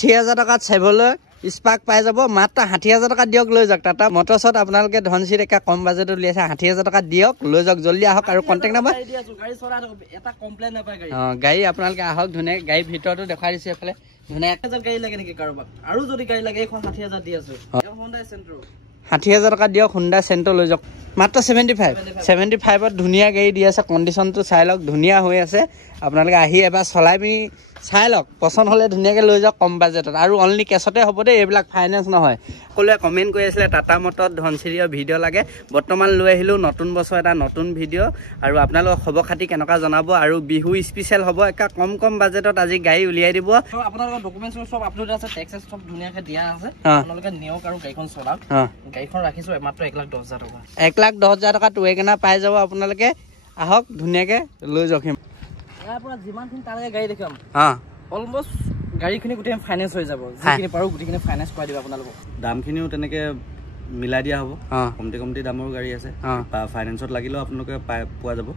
60,000 টকাত চাইবলৈ স্পাৰ্ক পাই যাব মাত্ৰ 60,000 টকা দিয়ক লৈ যাওক টাটা মটৰছত আপোনালোকে ধনচিৰ একা কম বাজেটত উলিয়াইছে 60,000 টকা দিয়ক লৈ যাওক জলদি আহক আৰু কন্টেক্ট নম্বৰ এটা কমপ্লেইন নাপায় গাড়ী গাড়ী আপোনালোকে আহক ধুনীয়া গাড়ী ভিতৰতো দেখাই দিছে এফালে ধুনীয়া 1000 গাড়ী লাগে নেকি কাৰোবাক আৰু যদি গাড়ী লাগে এখন 60,000 দি আছো Hyundai Sentro 60,000 টকা দিয়ক Hyundai Sentro লৈ যাওক মাত্ৰ 75ত ধুনীয়া গাড়ী দি আছে কণ্ডিশ্যনটো চাই লওক ধুনীয়া হৈ আছে আপোনালোকে আহি এবাৰ চলাই পি চাই লওক পছন্দ হলে ধুনীয়াকৈ লৈ যাওক কম বাজেটত আৰু অনলি কেছতে হ'ব দেই এইবিলাক ফাইনেন্স নহয় সকলোৱে কমেণ্ট কৰি আছিলে টাটা মটৰত ধনচিৰিৰ ভিডিঅ' লাগে বৰ্তমান লৈ আহিলোঁ নতুন বছৰ এটা নতুন ভিডিঅ' আৰু আপোনালোকৰ খবৰ খাতি কেনেকুৱা জনাব আৰু বিহু স্পেচিয়েল হ'ব একা কম বাজেটত আজি গাড়ী উলিয়াই দিব আপোনালোকৰ ডকুমেণ্টছ সব আপলোড আছে টেক্স সব ধুনীয়াকৈ দিয়া আছে আপোনালোকে নিয়ক আৰু গাড়ীখন চলাওক গাড়ীখন ৰাখিছোঁ মাত্ৰ 1,10,000 টকা 1,10,000 টকা ৱেগনাৰ পাই যাব আপোনালোকে আহক ধুনীয়াকৈ লৈ যাওক পৰা যিমানখিনি তালৈকে গাড়ী দেখাম অলমষ্ট গাড়ীখিনি গোটেই ফাইনেন্স হৈ যাব যিখিনি পাৰোঁ গোটেইখিনি ফাইনেন্স কৰাই দিব আপোনালোকক দামখিনিও তেনেকৈ মিলাই দিয়া হ'ব কমটি দামৰ গাড়ী আছে বা ফাইনেন্সত লাগিলেও আপোনালোকে পোৱা যাব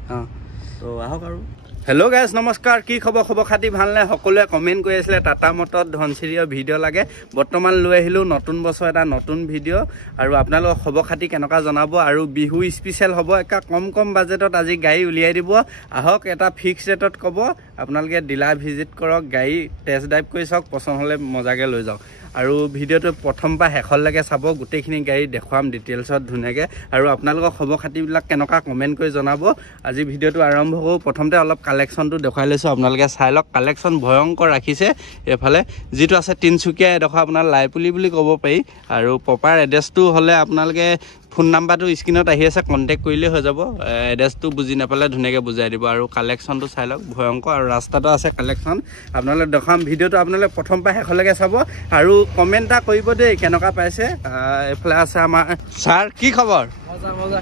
তো আহক আৰু হেল্ল' গাইজ নমস্কাৰ কি খবৰ খাতি ভালনে সকলোৱে কমেণ্ট কৰি আছিলে টাটা মটৰত ধনচিৰিৰ ভিডিঅ' লাগে বৰ্তমান লৈ আহিলোঁ নতুন বছৰ এটা নতুন ভিডিঅ' আৰু আপোনালোকৰ খবৰ খাতি কেনেকুৱা জনাব আৰু বিহু স্পেচিয়েল হ'ব একা কম বাজেটত আজি গাড়ী উলিয়াই দিব আহক এটা ফিক্স ৰেটত ক'ব আপোনালোকে ডিলাৰ ভিজিট কৰক গাড়ী টেষ্ট ড্ৰাইভ কৰি চাওক পচন্দ হ'লে মজাকৈ লৈ যাওক আৰু ভিডিঅ'টো প্ৰথম পৰা শেষলৈকে চাব গোটেইখিনি গাড়ী দেখুৱাম ডিটেইলছত ধুনীয়াকৈ আৰু আপোনালোকৰ খবৰ খাতিবিলাক কেনেকুৱা কমেণ্ট কৰি জনাব আজি ভিডিঅ'টো আৰম্ভ কৰোঁ প্ৰথমতে অলপ কালেকশ্যনটো দেখুৱাই লৈছোঁ আপোনালোকে চাই লওক কালেকশ্যন ভয়ংকৰ ৰাখিছে এইফালে যিটো আছে তিনিচুকীয়া এডোখৰ আপোনাৰ লাইপুলি বুলি ক'ব পাৰি আৰু প্ৰপাৰ এড্ৰেছটো হ'লে আপোনালোকে ফোন নাম্বাৰটো স্ক্ৰীনত আহি আছে কণ্টেক্ট কৰিলেই হৈ যাব এড্ৰেছটো বুজি নাপালে ধুনীয়াকৈ বুজাই দিব আৰু কালেকশ্যনটো চাই লওক ভয়ংকৰ আৰু ৰাস্তাটো আছে কালেকশ্যন আপোনালোকে দেখাম ভিডিঅ'টো আপোনালোকে প্ৰথম পৰা শেষলৈকে চাব আৰু কমেণ্ট এটা কৰিব দেই কেনেকুৱা পাইছে এইফালে আছে আমাৰ ছাৰ কি খবৰ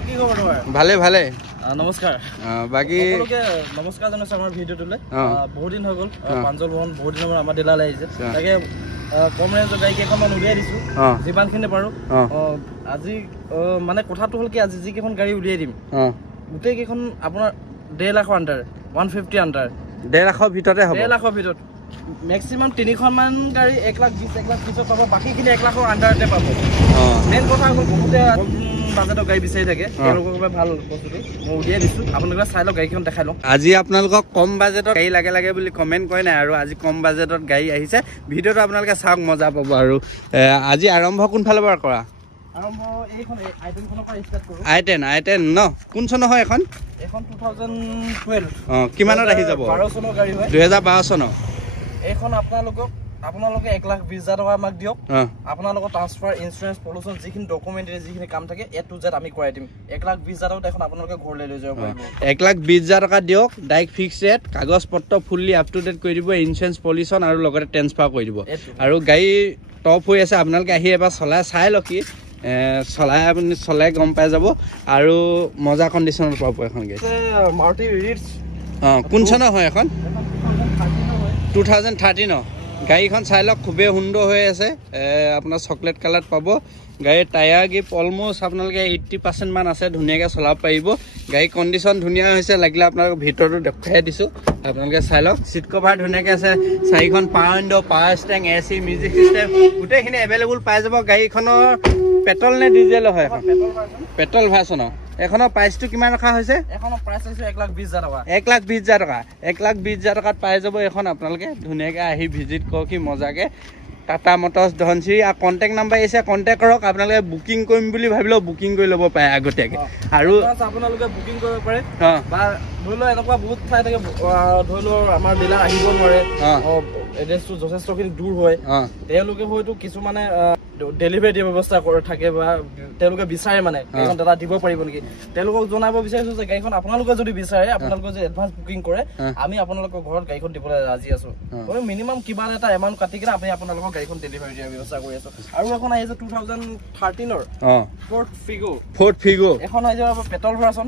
কি খবৰ ভালে নমস্কাৰ বাকী নমস্কাৰ জনাইছোঁ আমাৰ ভিডিঅ'টোলৈ বহুত দিন হৈ গ'ল প্ৰাঞ্জল ভৱন বহুত দিনৰ পৰা আমাৰ ডিলাৰলৈ আহিছে তাকে কম ৰেঞ্জৰ গাড়ী কেইখনমান উলিয়াই দিছোঁ যিমানখিনি পাৰোঁ আজি মানে কথাটো হ'ল কি আজি যিকেইখন গাড়ী উলিয়াই দিম গোটেইকেইখন আপোনাৰ 1.5 লাখৰ আণ্ডাৰ 150 আণ্ডাৰ 1.5 লাখৰ ভিতৰতে হ'ব 1.5 লাখৰ ভিতৰত মেক্সিমাম 3খনমান গাড়ী 1,20,000 পাব বাকীখিনি 1 লাখৰ আণ্ডাৰতে পাব মেইন কথা হ'ল বহুতে বাজেটৰ গাড়ী বিচাৰি থাকে তেওঁলোকৰ বাবে ভাল বস্তুটো মই উলিয়াই দিছোঁ আপোনালোকে চাই লওক গাড়ীখন দেখাই লওক আজি আপোনালোকক কম বাজেটত গাড়ী লাগে বুলি কমেণ্ট কৰে নাই আৰু আজি কম বাজেটত গাড়ী আহিছে ভিডিঅ'টো আপোনালোকে চাওক মজা পাব আৰু আজি আৰম্ভ কোনফালৰ পৰা কৰা i10 ন কোন চনৰ হয় এখন 2012 কিমানত আহি যাব 12 চনৰ গাড়ী হয় 2012 চনৰ এইখন আপোনালোকে 1,20,000 টকা আমাক দিয়ক আপোনালোকৰ ট্ৰান্সফাৰ ইঞ্চুৰেঞ্চ পলিউশ্যন যিখিনি ডকুমেণ্টেৰী যিখিনি কাম থাকে A to Z আমি কৰাই দিম 1,20,000 টকাত এখন আপোনালোকে ঘৰলৈ লৈ যাব পাৰিব 1,20,000 টকা দিয়ক ডাইৰেক্ট ফিক্স ৰেট কাগজ পত্ৰ ফুল্লি আপ টু ডেট কৰি দিব ইঞ্চুৰেঞ্চ পলিউশ্যন আৰু লগতে ট্ৰান্সফাৰ কৰি দিব আৰু গাড়ী টপ হৈ আছে আপোনালোকে আহি এবাৰ চলাই চাই লওক কি আপুনি চলাই গম পাই যাব আৰু মজা কণ্ডিশ্যনত পাব এখন গাড়ী মাৰুতি ৰিটছ কোন চনৰ হয় এখন 2013 গাড়ীখন চাই লওক খুবেই সুন্দৰ হৈ আছে আপোনাৰ চকলেট কালাৰত পাব গাড়ীৰ টায়াৰ গিপ অলমষ্ট আপোনালোকে 80% মান আছে ধুনীয়াকৈ চলাব পাৰিব গাড়ী কণ্ডিশ্যন ধুনীয়া হৈছে লাগিলে আপোনালোক ভিতৰটো দেখুৱাই দিছোঁ আপোনালোকে চাই লওক চিট কভাৰ ধুনীয়াকৈ আছে 4খন power window power steering AC music system গোটেইখিনি এভেইলেবল পাই যাব গাড়ীখনৰ পেট্ৰল নে ডিজেল হয় পেট্ৰল ভাৰ্চনৰ এখনৰ প্ৰাইচটো কিমান ৰখা হৈছে এখনৰ প্ৰাইচ হৈছে 1,20,000 টকা 1,20,000 টকা 1,20,000 টকাত পাই যাব এখন আপোনালোকে ধুনীয়াকৈ আহি ভিজিট কৰক কি মজাকৈ টাটা মটৰ্ছ ধনচিৰি আৰু কণ্টেক্ট নাম্বাৰ আহিছে কণ্টেক্ট কৰক আপোনালোকে বুকিং কৰিম বুলি ভাবিলেও বুকিং কৰি ল'ব পাৰে আগতীয়াকৈ আৰু আপোনালোকে বুকিং কৰিব পাৰে বা ধৰি লওক এনেকুৱা বহুত ঠাই থাকে ধৰি লওক আমাৰ ডিলাৰ আহিব নোৱাৰে এড্ৰেছটো যথেষ্টখিনি দূৰ হয় তেওঁলোকে হয়তো কিছুমানে ডেলিভাৰী দিয়া ব্যৱস্থা থাকে বা তেওঁলোকে বিচাৰে মানে গাড়ীখন দাদা দিব পাৰিব নেকি তেওঁলোকক জনাব বিচাৰিছোঁ যে গাড়ীখন আপোনালোকে যদি বিচাৰে আপোনালোকে যদি এডভান্স বুকিং কৰে আমি আপোনালোকৰ ঘৰত গাড়ীখন দিবলৈ ৰাজি আছোঁ মিনিমাম কিবা এটা এমাউণ্ট কাটি কিনে আমি আপোনালোকৰ গাড়ীখন ডেলিভাৰী দিয়াৰ ব্যৱস্থা কৰি আছোঁ আৰু এখন আহিছে 2013 ফৰ্ড ফিগো এখন আহি যাব পেট্ৰল ভাৰ্চন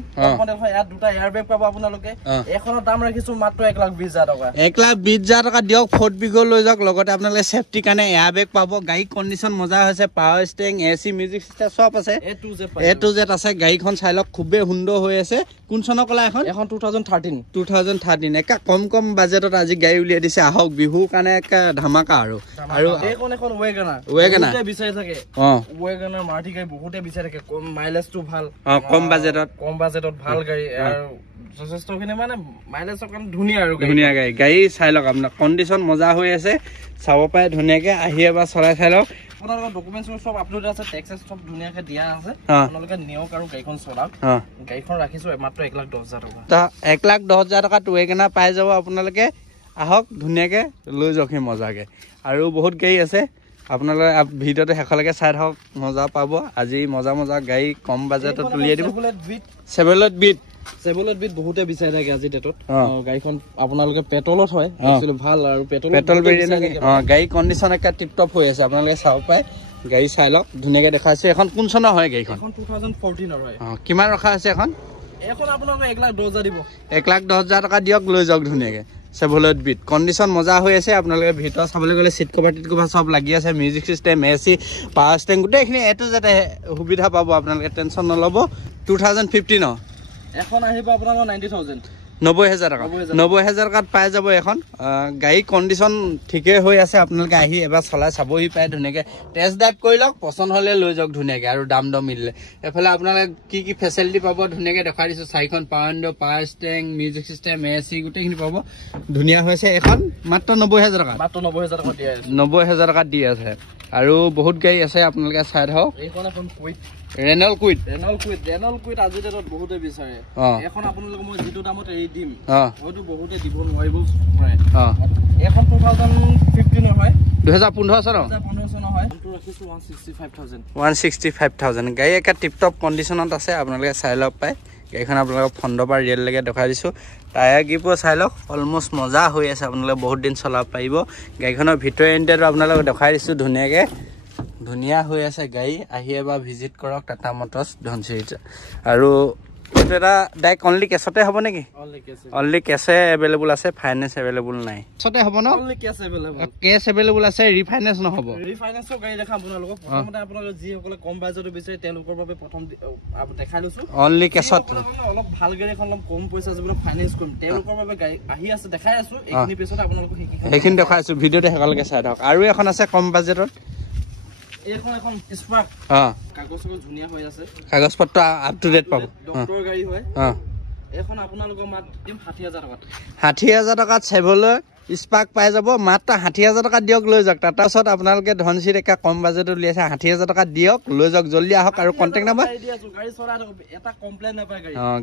ইয়াত দুটা এয়াৰ বেগ পাব আপুনি আপোনালোকে এখনৰ দাম ৰাখিছো মাত্ৰ 1,20,000 টকা 1,20,000 টকা দিয়ক ফোৰ্ট বিগো লৈ যাওক লগতে আপোনালোকে সেফটি কাৰণে এয়াৰ বেগ পাব গাড়ী কন্ডিশন মজা হৈছে power steering AC music system সব আছে এ টু জেড আছে গাড়ীখন চাই লওক খুবে সুন্দৰ হৈ আছে কোন চনৰ কলা এখন 2013 একা কম বাজেটত আজি গাড়ী উলিয়াই দিছে আহক বিহু কাৰণে একা ধামাকা আৰু এখন ওয়েগনাৰ বিচাৰি থাকে ওয়েগনাৰ মাৰুতি গাড়ী বহুতে বিচাৰি থাকে কম মাইলেজটো ভাল কম বাজেটত ভাল গাড়ী আৰু যথেষ্টখিনি মানে মাইলেজৰ কাৰণে ধুনীয়া গাড়ী চাই লওক আপোনাৰ কন্ডিশন মজা হৈ আছে চাব পায় ধুনীয়াকে আহি এবাৰ চলাই চাই লওক আপোনালোকৰ ডকুমেন্টছ সব আপলোড আছে টেক্স সব ধুনীয়াকে দিয়া আছে আপোনালোকে নিয়ক আৰু গাড়ীখন চলাওক গাড়ীখন ৰাখিছো মাত্ৰ 1,10,000 টকা তা 1,10,000 টকা ওয়েগনাৰ পাই যাব আপোনালোকে আহক ধুনীয়াকে লৈ যাওক মজাকে আৰু বহুত গাড়ী আছে আপোনালোকে ভিডিওটো শেষলৈকে চাই থাকক মজা পাব আজি মজা গাড়ী কম বাজেটত উলিয়াই দিব চেভেলত বিট বহুতে বিচাৰি থাকে আজি ডেটত গাড়ীখন আপোনালোকে পেট্ৰলত হয় একচুয়ালি ভাল আৰু পেট্ৰল গাড়ী কন্ডিশন একা টিপ টপ হৈ আছে আপোনালোকে চাব পায় গাড়ী চাই লওক ধুনীয়াকে দেখাইছে এখন কোন চনৰ হয় গাড়ীখন 2014 হয় কিমান ৰখা আছে এখন আপোনালোকে 1,10,000 দিব 1,10,000 টকা দিয়ক লৈ যাওক ধুনীয়াকে চেভেলত বিট কন্ডিশন মজা হৈ আছে আপোনালোকে ভিতৰত চাবলৈ গ'লে সিট কভাৰ সব লাগি আছে music system AC power steering গোটেইখিনি এটো যাতে সুবিধা পাব আপোনালোকে টেনচন নলব 2015 এখন আহিব আপোনালোকৰ 90,000 টকা 90,000 টকাত পাই যাব এখন গাড়ী কন্ডিশন ঠিকে হৈ আছে আপোনালোকে আহি এবাৰ চলাই চাবহি পায় ধুনীয়াকে টেষ্ট ড্ৰাইভ কৰি লওক পছন্দ হলে লৈ যাওক ধুনীয়াকে আৰু দাম মিলিলে এফালে আপোনালোকে কি ফেচিলিটি পাব ধুনীয়াকে দেখাই দিছো চাইখন power steering music system AC গোটেইখিনি পাব ধুনীয়া হৈছে এখন মাত্ৰ 90,000 টকা 90,000 টকা দি আছে আৰু বহুত গাড়ী আছে আপোনালোকে চাই থাকক এইখন এখন ৰেনল কুইট আজি ডেটত বহুতে বিচাৰে এখন আপোনালোকে মই যেটো দামত এৰি দিম হয়তো বহুতে দিব নোৱাৰিব প্ৰায় এখন 2015 হয় 2015 চনৰ হয় তো ৰাখিছো 165,000 গাড়ী একা টিপ টপ কন্ডিশনত আছে আপোনালোকে চাই লওক পায় গাড়ীখন আপোনালোকক ফ্ৰণ্টৰ পৰা ৰিয়েল লৈকে দেখাই দিছো টায়াৰ গিপো চাই লওক অলমোষ্ট মজা হৈ আছে আপোনালোকে বহুত দিন চলাব পাৰিব গাড়ীখনৰ ভিতৰ ইণ্টেৰিয়ৰ আপোনালোকক দেখাই দিছো ধুনীয়াকে ধুনীয়া হৈ আছে গাড়ী আহি এবাৰ ভিজিট কৰক টাটা মটৰ্ছ ধনচিৰিত আৰু এটা ডাইৰেক্ট অনলি কেছতে হ'ব নেকি অনলি কেছে এভেইলেবল আছে ফাইনেন্স এভেইলেবল নাই কেছতে হ'ব ন অনলি কেছ এভেইলেবল আছে ৰিফাইনেন্স নহ'ব ৰিফাইনেন্সৰ গাড়ী দেখাম আপোনালোকক প্ৰথমতে আপোনালোকে যিসকলে কম বাজেটত বিচাৰে তেওঁলোকৰ বাবে প্ৰথম দেখাই লৈছো অনলি কেছত অলপ ভাল গাড়ী এখন অলপ কম পইচা যিবিলাক ফাইনেন্স কৰিম তেওঁলোকৰ বাবে গাড়ী আহি আছে দেখাই আছো এইখিনি পিছতে আপোনালোকক সেইখিনি দেখাই আছো ভিডিঅ'তে শেষলৈকে চাই থাকক আৰু এখন আছে কম বাজেটত এখন স্পাৰ্ক কাগজ ধুনীয়া হৈ আছে কাগজ পত্ৰ আপ টু ডেট পাব ডক্টৰ গাড়ী হয় এখন আপোনালোকৰ মাত্ৰ 60,000 টকা 60,000 টকাত চেভেলৰ স্পাৰ্ক পাই যাব মাত্ৰ 60,000 টকা দিয়ক লৈ যাওক তাৰ পাছত আপোনালোকে ধনচিৰিত একা কম বাজেটত উলিয়াইছে 60,000 টকা দিয়ক লৈ যাওক জলদি আহক আৰু কন্টেক্ট নম্বৰ এটা কমপ্লেইন নাপায়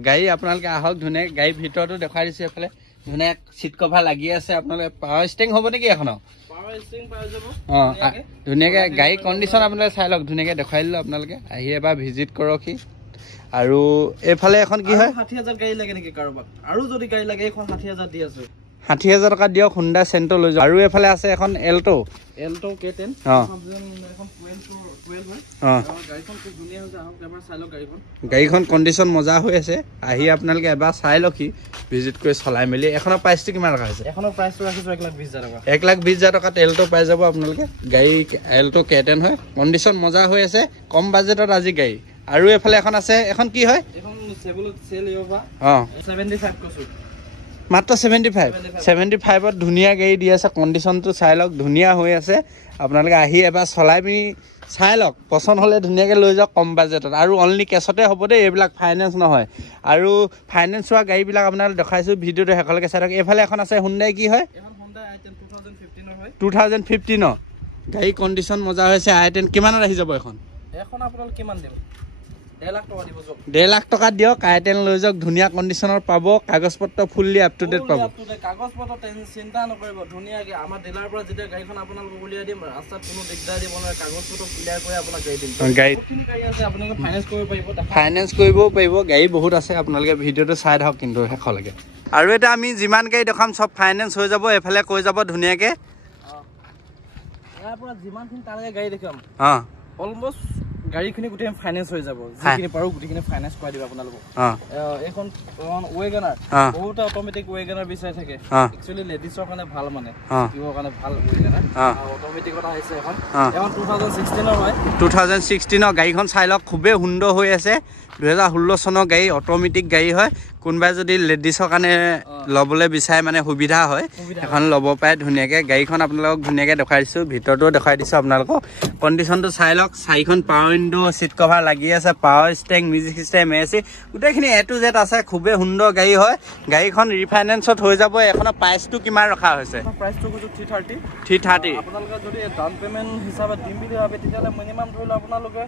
গাড়ী আপোনালোকে আহক ধুনীয়াকে গাড়ী ভিতৰতো দেখাই দিছে এফালে ধুনীয়া সিট কভাৰ লাগি আছে আপোনালোকে পাৱাৰ ষ্টেৰিং হ'ব নেকি এখন ধুনীয়াকে গাড়ী কন্ডিশন আপোনালোকে চাই লওক ধুনীয়াকে দেখাই দিলো আপোনালোকে আহি এবাৰ ভিজিট কৰকহি আৰু এইফালে এখন কি হয় 60,000 গাড়ী লাগে নেকি কাৰোবাক আৰু যদি গাড়ী লাগে এখন 60,000 দি আছে 60,000 টকা দিয়ক হুণ্ডা চেণ্টো লৈ যাওক আৰু এইফালে আছে এখন এল্টো K10 গাড়ীখন কন্ডিশন মজা হৈ আছে আহি আপোনালোকে এবাৰ চাই লওক ভিজিট কৰি চলাই মেলি এখনৰ প্ৰাইচটো কিমান ৰখা হৈছে এখনৰ প্ৰাইচটো ৰাখিছো 1,20,000 টকা 1,20,000 টকাত এল্টো পাই যাব আপোনালোকে গাড়ী এল্টো K10 হয় কন্ডিশন মজা হৈ আছে কম বাজেটত আজি গাড়ী আৰু এইফালে এখন আছে এখন কি হয় এখন চেভেলত চেল ইয়োভা 75 কৈছো মাত্ৰ 75ত ধুনীয়া গাড়ী দি আছে কন্ডিশনটো চাই লওক ধুনীয়া হৈ আছে আপোনালোকে আহি এবাৰ চলাই পিনি চাই লওক পছন্দ হ'লে ধুনীয়াকৈ লৈ যাওক কম বাজেটত আৰু অনলি কেছতে হ'ব দেই এইবিলাক ফাইনেন্স নহয় আৰু ফাইনেন্স হোৱা গাড়ীবিলাক আপোনালোকে দেখাইছোঁ ভিডিঅ'টো শেষলৈকে চাই লওক এইফালে এখন আছে হুণ্ডাই কি হয় 2015 গাড়ী কণ্ডিশ্যন মজা হৈছে i10 কিমানত আহি যাব এখন আপোনালোকে কিমান দিব 1,00,000 টকা দিয়ক i10 লৈ যাওক ধুনীয়া কণ্ডিশ্যনৰ পাব কাগজ পত্ৰ ফুললি আপ টু ডেট পাব কাগজ পত্ৰ চিন্তা নকৰিব ধুনীয়াকৈ আমাৰ ডিলাৰৰ পৰা যেতিয়া গাড়ীখন আপোনালোকক উলিয়াই দিম ৰাস্তাত কোনো দিগদাৰ দিব নোৱাৰে কাগজ পত্ৰ ক্লিয়াৰ কৰি আপোনাক গাড়ী দিম গাড়ী আছে আপোনালোকে ফাইনেন্স কৰিব পাৰিব ফাইনেন্স কৰিবও পাৰিব গাড়ী বহুত আছে আপোনালোকে ভিডিঅ'টো চাই থাকক কিন্তু শেষলৈকে আৰু এটা আমি যিমান গাড়ী দেখাম চব ফাইনেন্স হৈ যাব এফালে কৈ যাব ধুনীয়াকৈ ইয়াৰ পৰা যিমানখিনি তালৈকে গাড়ী দেখাম অলমষ্ট গাড়ীখিনি গোটেই ফাইনেন্স হৈ যাব যিখিনি পাৰো গোটেইখিনি ফাইনেন্স কৰাই দিব আপোনালোকক এইখন ৱেগনাৰ বহুতে অট'মেটিক ৱেগনাৰ বিচাৰি থাকে একচুৱেলি লেডিছৰ কাৰণে ভাল মানে কিহৰ কাৰণে ভাল ৱেগনাৰ অট'মেটিক কথা আহিছে এখন 2016 হয় 2016 গাড়ীখন চাই লওক খুবেই সুন্দৰ হৈ আছে 2016 চনৰ গাড়ী অট'মেটিক গাড়ী হয় কোনোবাই যদি লেডিছৰ কাৰণে ল'বলৈ বিচাৰে মানে সুবিধা হয় এখন ল'ব পাৰে ধুনীয়াকৈ গাড়ীখন আপোনালোকক ধুনীয়াকৈ দেখাই দিছোঁ ভিতৰটোও দেখাই দিছোঁ আপোনালোকক কণ্ডিশ্যনটো চাই লওক 4খন পাৱাৰ উইণ্ডো চিট কভাৰ লাগি আছে পাৱাৰ ষ্টেং মিউজিক চিষ্টেম AC গোটেইখিনি A to Z আছে খুবেই সুন্দৰ গাড়ী হয় গাড়ীখন ৰিফাইনেন্সত হৈ যাব এখনৰ প্ৰাইচটো কিমান ৰখা হৈছে প্ৰাইচটো কৈছো 330 আপোনালোকে যদি ডাউন পেমেণ্ট হিচাপে দিম বুলি ভাবে তেতিয়াহ'লে মিনিমাম ধৰি লওক আপোনালোকে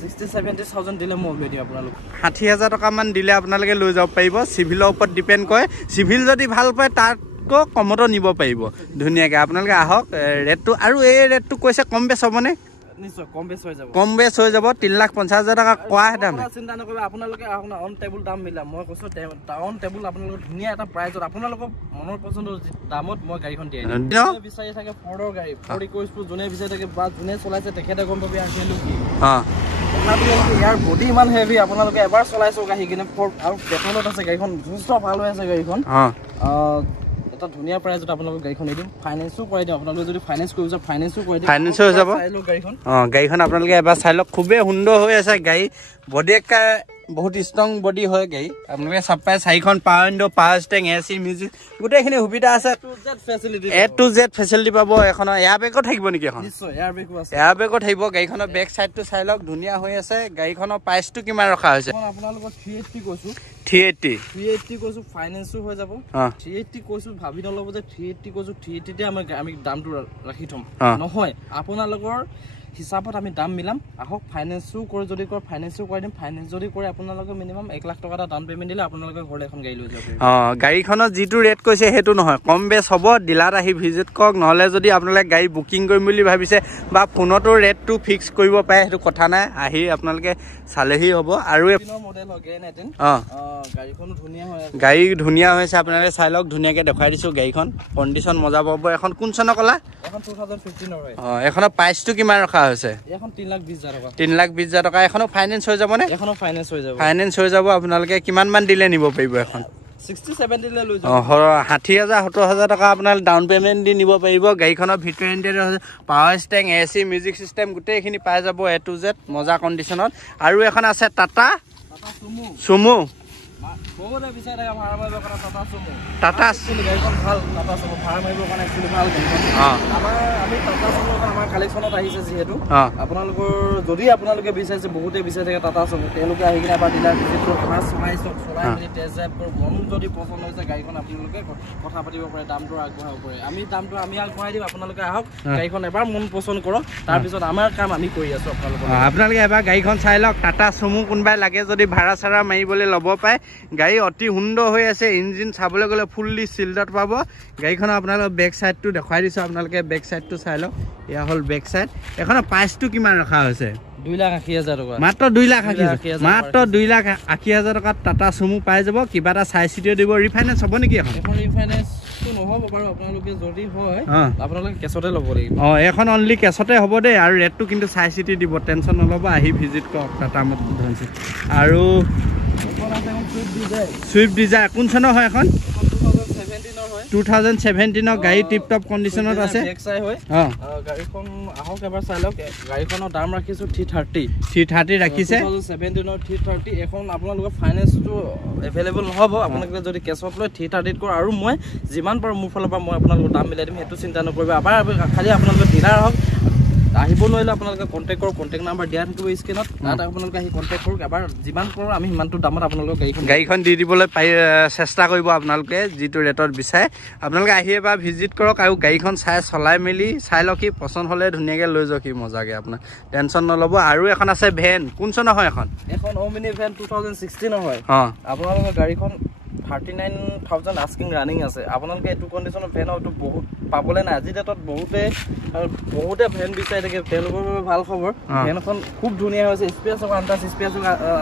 60-70,000 দিলে মই উলিয়াই দিম আপোনালোক 60,000 টকামান দিলে আপোনালোকে লৈ যাব পাৰিব চিভিলৰ ওপৰত ডিপেণ্ড কৰে চিভিল যদি ভাল পায় তাতকৈ কমতো নিব পাৰিব ধুনীয়াকৈ আপোনালোকে আহক ৰেটটো আৰু এই ৰেটটো কৈছে কম বেছ হ'বনে নিশ্চয় কম বেছ হৈ যাব 3,50,000 টকা কোৱা হেঁতেন চিন্তা নকৰিব আপোনালোকে আপোনাৰ অন টেবুল দাম মিলাম মই কৈছোঁ অন টেবুল আপোনালোকক ধুনীয়া এটা প্ৰাইজত আপোনালোকক মনৰ পচন্দৰ দামত মই গাড়ীখন দিয়াই দিম বিচাৰি থাকে ফৰ্ডৰ গাড়ী ফৰ্ড ইকোস্পো যোনে বিচাৰি থাকে বা যোনে চলাইছে তেখেতে গম পাবি আহিলোঁ কি ইয়াৰ বডি ইমান হেভি আপোনালোকে এবাৰ চলাই চাওক আহি কিনে আৰু পেট্ৰলত আছে গাড়ীখন যথেষ্ট ভাল হৈ আছে গাড়ীখন এটা ধুনীয়া প্ৰাইজত আপোনালোকক গাড়ীখন দি দিম ফাইনেন্সো কৰাই দিম আপোনালোকে যদি ফাইনেন্স কৰিব বিচাৰে ফাইনেন্সো কৰাই দিম ফাইনেন্স হৈ যাব গাড়ীখন আপোনালোকে এবাৰ চাই লওক খুবেই সুন্দৰ হৈ আছে গাড়ী বডি একা বহুত ষ্ট্ৰং বডি হয় গাড়ী আপোনালোকে চাব পায় 4খন power window power steering AC music গোটেইখিনি সুবিধা আছে A to Z ফেচিলিটি পাব এখনৰ এয়াৰ বেগো থাকিব নেকি এখন নিশ্চয় এয়াৰ বেগো থাকিব গাড়ীখনৰ বেক চাইডটো চাই লওক ধুনীয়া হৈ আছে গাড়ীখনৰ প্ৰাইচটো কিমান ৰখা হৈছে আপোনালোকক 380 কৈছো 380 কৈছো ফাইনেন্সো হৈ যাব 380 কৈছো ভাবি নলব যে 380 কৈছো 380 তে আমি দামটো ৰাখি থম নহয় আপোনালোকৰ হিচাপত আমি দাম মিলাম আহক ফাইনেন্সো কৰি যদি কৰে ফাইনেন্সো কৰি দিম ফাইনেন্স যদি কৰে আপোনালোকে মিনিমাম 1 লাখ টকা ডাউন পেমেণ্ট দিলে আপোনালোকে ঘৰলৈ এখন গাড়ী লৈ যাব গাড়ীখনৰ যিটো ৰেট কৈছে সেইটো নহয় কম বেছ হ'ব ডিলাৰত আহি ভিজিট কৰক নহ'লে যদি আপোনালোকে গাড়ী বুকিং কৰিম বুলি ভাবিছে বা ফোনতো ৰেটটো ফিক্স কৰিব পাৰে সেইটো কথা নাই আহি আপোনালোকে চালেহি হ'ব আৰু মডেল হয় গাড়ীখনো ধুনীয়া হৈ আছে গাড়ী ধুনীয়া হৈছে আপোনালোকে চাই লওক ধুনীয়াকৈ দেখাই দিছোঁ গাড়ীখন কণ্ডিশ্যন মজা পাব এখন কোন চনৰ ক'লা এখন 2015 হয় এখনৰ প্ৰাইচটো কিমান ৰখা হৈছে এখন 3,20,000 টকা 3,20,000 টকা এখনো ফাইনেন্স হৈ যাবনে এখনো ফাইনেন্স হৈ যাব আপোনালোকে কিমান মান দিলে নিব পাৰিব এখন 60-70 দিলে লৈ যাব 60,000-70,000 টকা আপোনালোকে ডাউন পেমেণ্ট দি নিব পাৰিব গাড়ীখনৰ ভিতৰৰ interior power steering AC music system গোটেইখিনি পাই যাব A to Z মজা কণ্ডিশ্যনত আৰু এখন আছে টাটা চুমু বহুতে বিচাৰি থাকে ভাড়া মাৰিবৰ কাৰণে টাটা গাড়ীখন ভাল টাটা চুমু ভাড়া মাৰিবৰ কাৰণে একচুৱেলি ভাল গাড়ীখন আমি টাটা চুমু আমাৰ কালেকশ্যনত আহিছে যিহেতু আপোনালোকৰ যদি আপোনালোকে বিচাৰিছে বহুতে বিচাৰি থাকে টাটা চুমু তেওঁলোকে আহি কিনে এবাৰ ডিলাৰ ভিজিট কৰক এবাৰ চলাই চাওক চলাই মেলি টেষ্ট ড্ৰাইভ কৰক মন যদি পচন্দ হৈছে গাড়ীখন আপোনালোকে কথা পাতিব পাৰে দামটো আগবঢ়াব পাৰে আমি আগবঢ়াই দিম আপোনালোকে আহক গাড়ীখন এবাৰ মন পচন্দ কৰক তাৰপিছত আমাৰ কাম আমি কৰি আছোঁ আপোনালোকে এবাৰ গাড়ীখন চাই লওক টাটা চুমু কোনোবাই লাগে যদি ভাড়া চাড়া মাৰিবলৈ ল'ব পাৰে গাড়ী অতি সুন্দৰ হৈ আছে ইঞ্জিন চাবলৈ গ'লে ফুল্লি চিল্ডত পাব গাড়ীখনৰ আপোনালোকৰ বেক চাইডটো দেখুৱাই দিছোঁ আপোনালোকে বেক চাইডটো চাই লওক এয়া হ'ল বেক চাইড এখনৰ প্ৰাইচটো কিমান ৰখা হৈছে 2,80,000 টকা মাত্ৰ 2,80,000 টকাত টাটা চুমু পাই যাব কিবা এটা চাই চিটিও দিব ৰিফাইনেন্স হ'ব নেকি এখন ৰিফাইনেন্সটো নহ'ব বাৰু আপোনালোকে যদি হয় আপোনালোকে কেছতে ল'ব লাগিব এখন অনলি কেছতে হ'ব দেই আৰু ৰেটটো কিন্তু চাই চিটি দিব টেনশ্যন নল'ব আহি ভিজিট কৰক টাটা মটৰ্ছ ধনচিৰি আৰু চুইফ্ট ডিজায়াৰ কোন চনৰ হয় এখন 2017 গাড়ী টিপ টপ কণ্ডিশ্যনত আছে গাড়ীখন আহক এবাৰ চাই লওক গাড়ীখনৰ দাম ৰাখিছোঁ 330 ৰাখিছে 2017 330 এখন আপোনালোকৰ ফাইনেন্সটো এভেইলেবল নহ'ব আপোনালোকে যদি কেছত লয় 330 কৰ আৰু মই যিমান পাৰোঁ মোৰ ফালৰ পৰা মই আপোনালোকৰ দাম মিলাই দিম সেইটো চিন্তা নকৰিব এবাৰ খালি আপোনালোকে ডিলাৰ আহক আহিব নোৱাৰিলে আপোনালোকে কণ্টেক্ট কৰক কণ্টেক্ট নাম্বাৰ দিয়া থাকিব স্ক্ৰীনত তাত আপোনালোকে আহি কণ্টেক্ট কৰক এবাৰ যিমান কৰোঁ আমি সিমানটো দামত আপোনালোকক গাড়ীখন দি দিবলৈ চেষ্টা কৰিব আপোনালোকে যিটো ৰেটত বিচাৰে আপোনালোকে আহি এবাৰ ভিজিট কৰক আৰু গাড়ীখন চলাই মেলি চাই লওক কি পচন্দ হ'লে ধুনীয়াকৈ লৈ যাওক মজাকৈ আপোনাৰ টেনশ্যন নল'ব আৰু এখন আছে ভেন কোন চনৰ হয় এখন অমিনি ভেন 2016 হয় আপোনালোকৰ গাড়ীখন 39,000 আস্কিং ৰানিং আছে আপোনালোকে এইটো কণ্ডিশ্যনত ভেন হয়তো বহুত পাবলৈ নাই আজি ডেটত বহুতে ভেন বিচাৰি থাকে তেওঁলোকৰ বাবে ভাল খবৰ ভেনখন খুব ধুনীয়া হৈছে স্পেচ আন্দাজ স্পেচ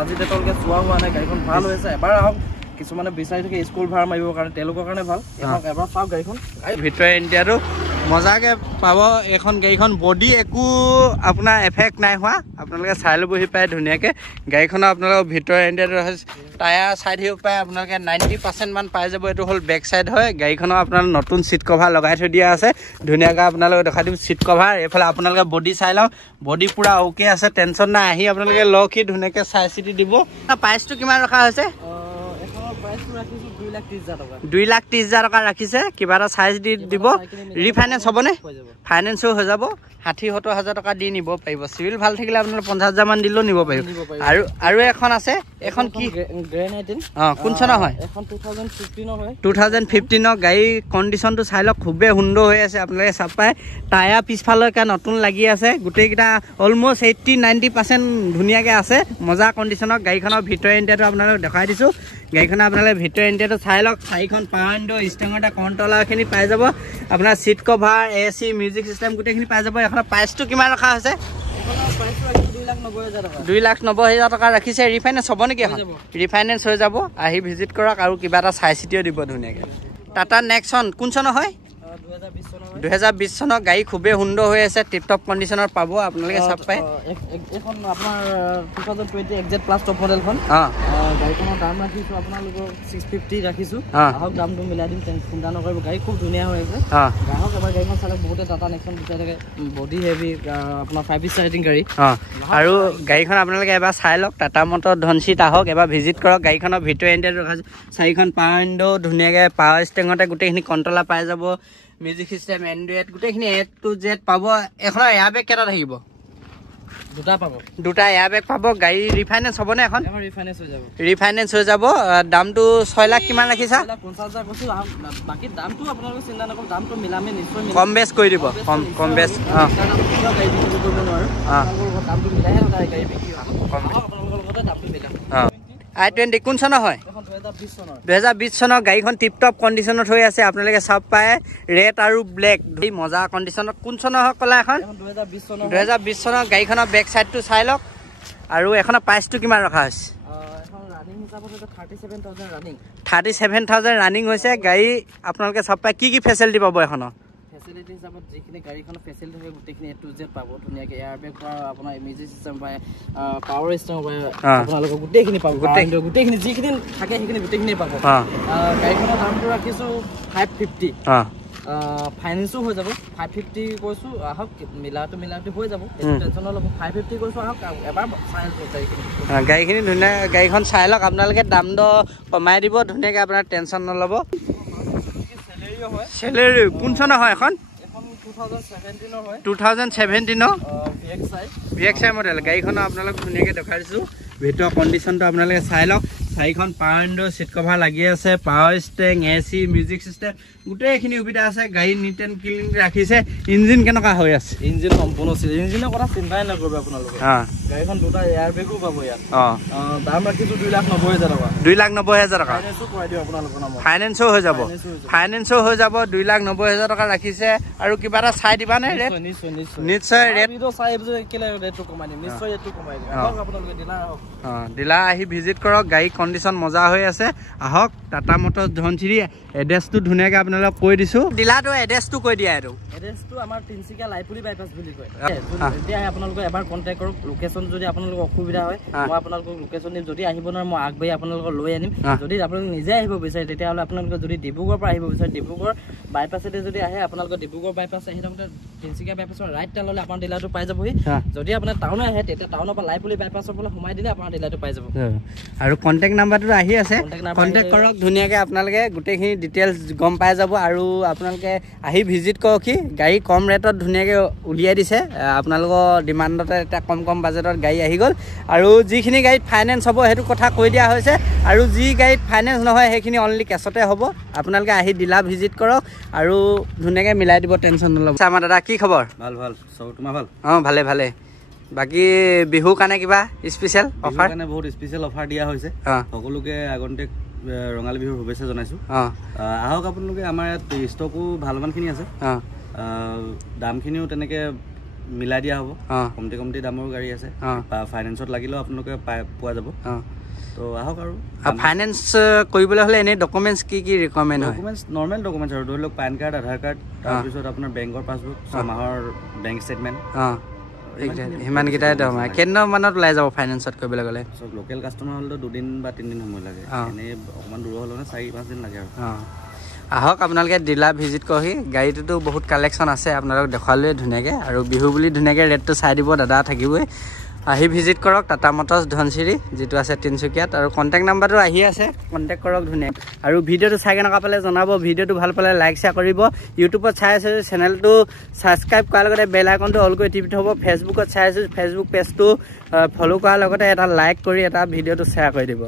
আজি ডেটলৈকে চোৱা হোৱা নাই গাড়ীখন ভাল হৈছে এবাৰ আহক কিছুমানে বিচাৰি থাকে স্কুল ভাড়া মাৰিবৰ কাৰণে তেওঁলোকৰ কাৰণে ভাল এবাৰ চাওক গাড়ীখন ভিতৰৰ ইণ্ডিয়াটো মজাকে পাব এখন গাড়ীখন বডি একো আপোনাৰ এফেক্ট নাই হোৱা আপোনালোকে চাই ল'বহি পায় ধুনীয়াকৈ গাড়ীখনৰ আপোনালোকৰ ভিতৰৰ ইণ্টেৰিয়ৰ টায়াৰ চাইড আহিব পাৰে আপোনালোকে 90% মান পাই যাব এইটো হ'ল বেক চাইড হয় গাড়ীখনৰ আপোনালোকে নতুন চিট কভাৰ লগাই থৈ দিয়া আছে ধুনীয়াকৈ আপোনালোকে দেখাই দিম চিট কভাৰ এইফালে আপোনালোকে বডি চাই লওক বডি পুৰা অ'কে আছে টেনশ্যন নাই আহি আপোনালোকে লওক সি ধুনীয়াকৈ চাই চিটি দিব প্ৰাইচটো কিমান ৰখা হৈছে 2,30,000 টকা ৰাখিছে কিবা এটা চাইজ দি দিব ৰিফাইনেন্স হ'বনে ফাইনেন্সো হৈ যাব 60-70,000 টকা দি নিব পাৰিব চিভিল ভাল থাকিলে আপোনালোকে 50,000 মান দিলেও নিব পাৰিব আৰু এখন আছে এখন কি কোন চনৰ হয় 2015 গাড়ী কণ্ডিশ্যনটো চাই লওক খুবেই সুন্দৰ হৈ আছে আপোনালোকে চাপ পায় টায়াৰ পিছফালৈকে নতুন লাগি আছে গোটেইকেইটা অলমষ্ট 80-90% ধুনীয়াকৈ আছে মজা কণ্ডিশ্যনত গাড়ীখনৰ ভিতৰৰ ইণ্টেৰিয়ৰটো আপোনালোকক দেখাই দিছোঁ গাড়ীখনৰ আপোনালোকে ভিতৰৰ ইণ্টেৰিয়ৰটো চাই লওক 4খন পাৱাৰ উইণ্ডো ষ্টেৰিং কণ্ট্ৰলাৰখিনি পাই যাব আপোনাৰ seat cover AC music system গোটেইখিনি পাই যাব এখনৰ প্ৰাইচটো কিমান ৰখা হৈছে 2,90,000 টকা ৰাখিছে ৰিফাইনেন্স হ'ব নেকি এখন ৰিফাইনেন্স হৈ যাব আহি ভিজিট কৰক আৰু কিবা এটা চাই চিটিও দিব ধুনীয়াকৈ টাটা নেক্সন কোন চনৰ হয় 2020 চনৰ গাড়ী খুবেই সুন্দৰ হৈ আছে টিপটপ কণ্ডিশ্যনত পাব আপোনালোকে চাপ পায় এখন আপোনাৰ 2020 এক্সজেট প্লাছ টপ মডেলখন গাড়ীখনৰ দাম ৰাখিছোঁ আপোনালোকৰ 650 ৰাখিছোঁ আহক দামটো মিলাই দিম চিন্তা নকৰিব গাড়ী খুব ধুনীয়া হৈ আছে গ্ৰাহক এবাৰ গাড়ীখন চালে বহুতে টাটা নেক্সন বিচাৰি থাকে বডি হেভি আপোনাৰ 5 ষ্টাৰ ৰেটিং গাড়ী আৰু গাড়ীখন আপোনালোকে এবাৰ চাই লওক টাটা মটৰ ধনচিত আহক এবাৰ ভিজিট কৰক গাড়ীখনৰ ভিতৰৰ ইণ্টেৰিয়ৰ ৰখাইছোঁ 4খন পাৱাৰ উইণ্ডো ধুনীয়াকৈ পাৱাৰ ষ্টেৰিঙতে গোটেইখিনি কণ্ট্ৰলাৰ পাই যাব মিউজিক চিষ্টেম এণ্ড্ৰইড গোটেইখিনি A to Z পাব এখনৰ এয়াৰবেগ কেইটা থাকিব দুটা এয়াৰবেগ পাব গাড়ী ৰিফাইনেন্স হ'বনে এখন ৰিফাইনেন্স হৈ যাব দামটো 6 লাখ কিমান ৰাখিছা কম বেছ কৰি দিব কম বেছ i20 কোন চনৰ হয় 2020 চনৰ গাড়ীখন টিপটপ কণ্ডিশ্যনত হৈ আছে আপোনালোকে চাপ পায় ৰেড আৰু ব্লেক মজা কণ্ডিশ্যনত কোন চনৰ হয় ক'লা এখন 2020 চনৰ গাড়ীখনৰ বেক চাইডটো চাই লওক আৰু এখনৰ প্ৰাইচটো কিমান ৰখা হৈছে 37,000 ৰানিং হৈছে গাড়ী আপোনালোকে চাপ পায় কি ফেচিলিটি পাব এখনৰ ফেচিলিটি হিচাপত যিখিনি গাড়ীখনৰ ফেচিলিটি থাকে গোটেইখিনি A to Z পাব ধুনীয়াকৈ এয়াৰবেগ পৰা আপোনাৰ মিউজিক চিষ্টেম পায় পাৱাৰ ষ্টেৰিং পায় আপোনালোকক গোটেইখিনি পাব গোটেইখিনি যিখিনি থাকে সেইখিনি গোটেইখিনি পাব গাড়ীখনৰ দামটো ৰাখিছোঁ 550 ফাইনেন্সো হৈ যাব 550 কৈছোঁ আহক মিলাটো হৈ যাব টেনশ্যন নল'ব 550 কৈছোঁ আহক এবাৰ চাই গাড়ীখিনি ধুনীয়া গাড়ীখন চাই লওক আপোনালোকে দাম দৰ কমাই দিব ধুনীয়াকৈ আপোনাৰ টেনশ্যন নল'ব চেলেৰি কোন চনৰ হয় এখন 2017 VXI মডেল গাড়ীখনৰ আপোনালোক ধুনীয়াকৈ দেখাই দিছোঁ ভিতৰৰ কণ্ডিশ্যনটো আপোনালোকে চাই লওক 4খন পাৱাৰ উইণ্ডো চিট কভাৰ লাগি আছে power steering AC music system গোটেইখিনি সুবিধা আছে গাড়ী নিট এণ্ড ক্লিন ৰাখিছে ইঞ্জিন কেনেকুৱা হৈ আছে ইঞ্জিন সম্পূৰ্ণ ইঞ্জিনৰ কথা চিন্তাই নকৰিব আপোনালোকে গাড়ীখন দুটা এয়াৰবেগো পাব ইয়াত দাম ৰাখিছোঁ 2,90,000 টকা 2,90,000 টকা ফাইনেন্সো হৈ যাব 2,90,000 টকা ৰাখিছে আৰু কিবা এটা চাই দিবানে ৰেট নিশ্চয় ডিলাৰ আহি ভিজিট কৰক গাড়ী কণ্ডিশ্যন মজা হৈ আছে আহক টাটা মটৰ ধনচিৰি এড্ৰেছটো ধুনীয়াকৈ আপোনালোকক কৈ দিছোঁ ডিলাৰটো এড্ৰেছটো কৈ দিয়া এইটো এড্ৰেছটো আমাৰ তিনিচুকীয়া লাইপুলি বাইপাছ বুলি কয় এতিয়া আপোনালোকে এবাৰ কণ্টেক্ট কৰক লোকেশ্যন যদি আপোনালোকৰ অসুবিধা হয় মই আপোনালোকক লোকেশ্যন দিম যদি আহিব নোৱাৰে মই আগবাঢ়ি আপোনালোকক লৈ আনিম যদি আপোনালোকে নিজে আহিব বিচাৰে তেতিয়াহ'লে আপোনালোকে যদি ডিব্ৰুগড়ৰ পৰা আহিব বিচাৰে ডিব্ৰুগড় বাইপাছেদি যদি আহে আপোনালোকে ডিব্ৰুগড় বাইপাছ আহি থাকোঁতে তিনিচুকীয়া বাইপাছৰ ৰাইট টাৰ্ণ ল'লে আপোনাৰ ডিলাৰটো পাই যাবহি যদি আপোনাৰ টাউনে আহে তেতিয়া টাউনৰ পৰা লাইপুলি বাইপাছৰ পৰা সোমাই দিলে আপোনাৰ ডিলাৰটো পাই যাব আৰু কণ্টেক্ট নাম্বাৰটো আহি আছে কণ্টেক্ট কৰক ধুনীয়াকৈ আপোনালোকে গোটেইখিনি ডিটেইলছ গম পাই যাব আৰু আপোনালোকে আহি ভিজিট কৰকহি গাড়ী কম ৰেটত ধুনীয়াকৈ উলিয়াই দিছে আপোনালোকৰ ডিমাণ্ডতে এটা কম বাজেটত গাড়ী আহি গ'ল আৰু যিখিনি গাড়ীত ফাইনেন্স হ'ব সেইটো কথা কৈ দিয়া হৈছে আৰু যি গাড়ীত ফাইনেন্স নহয় সেইখিনি অনলি কেছতে হ'ব আপোনালোকে আহি ডিলাৰ ভিজিট কৰক আৰু ধুনীয়াকৈ মিলাই দিব টেনশ্যন নল'ব আমাৰ দাদা কি খবৰ ভাল চব তোমাৰ ভাল ভালে বাকী বিহুৰ কাৰণে কিবা স্পেচিয়েল অফাৰ কাৰণে বহুত স্পেচিয়েল অফাৰ দিয়া হৈছে সকলোকে আগন্তুক ৰঙালী বিহুৰ শুভেচ্ছা জনাইছোঁ আহক আপোনালোকে আমাৰ ইয়াত ষ্টকো ভালমানখিনি আছে দামখিনিও তেনেকৈ মিলাই দিয়া হ'ব কমতি দামৰ গাড়ী আছে ফাইনেন্সত লাগিলেও আপোনালোকে পোৱা যাব তো আহক আৰু ফাইনেন্স কৰিবলৈ হ'লে এনে ডকুমেণ্টছ কি কি ৰিকমেণ্ড হয়? ডকুমেণ্টছ নৰ্মেল ডকুমেণ্টছ আৰু ধৰি লওক পেন কাৰ্ড, আধাৰ কাৰ্ড, তাৰপিছত আপোনাৰ বেংকৰ পাছবুক, 6 মাহৰ বেংক ষ্টেটমেণ্ট। সিমানকেইটাই দৰমহা। কেইদিনৰ মানত ওলাই যাব ফাইনেন্সত কৰিবলৈ গ'লে? চব লোকেল কাষ্টমাৰ হ'লেতো 2 দিন বা 3 দিন সময় লাগে, এনেই অকণমান দূৰ হ'লে 4-5 দিন লাগে আৰু। আহক আপোনালোকে ডিলাৰ ভিজিট কৰহি। গাড়ীটোতো বহুত কালেকশ্যন আছে, আপোনালোক দেখুৱালোৱে ধুনীয়াকৈ, আৰু বিহু বুলি ধুনীয়াকৈ ৰেটটো চাই দিব, দাদা থাকিবই। আহি ভিজিট কৰক টাটা মটৰ্ছ ধনচিৰি, যিটো আছে তিনিচুকীয়াত, আৰু কণ্টেক্ট নাম্বাৰটো আহি আছে, কণ্টেক্ট কৰক ধুনীয়া। আৰু ভিডিঅ'টো চাই কেনেকুৱা পালে জনাব, ভিডিঅ'টো ভাল পালে লাইক শ্বেয়াৰ কৰিব। ইউটিউবত চাই আছোঁ চেনেলটো ছাবস্ক্ৰাইব কৰাৰ লগতে বেল আইকনটো অল কৰি টিপি থ'ব। ফেচবুকত চাই আছোঁ, ফেচবুক পেজটো ফ'ল' কৰাৰ লগতে এটা লাইক কৰি এটা ভিডিঅ'টো শ্বেয়াৰ কৰি দিব।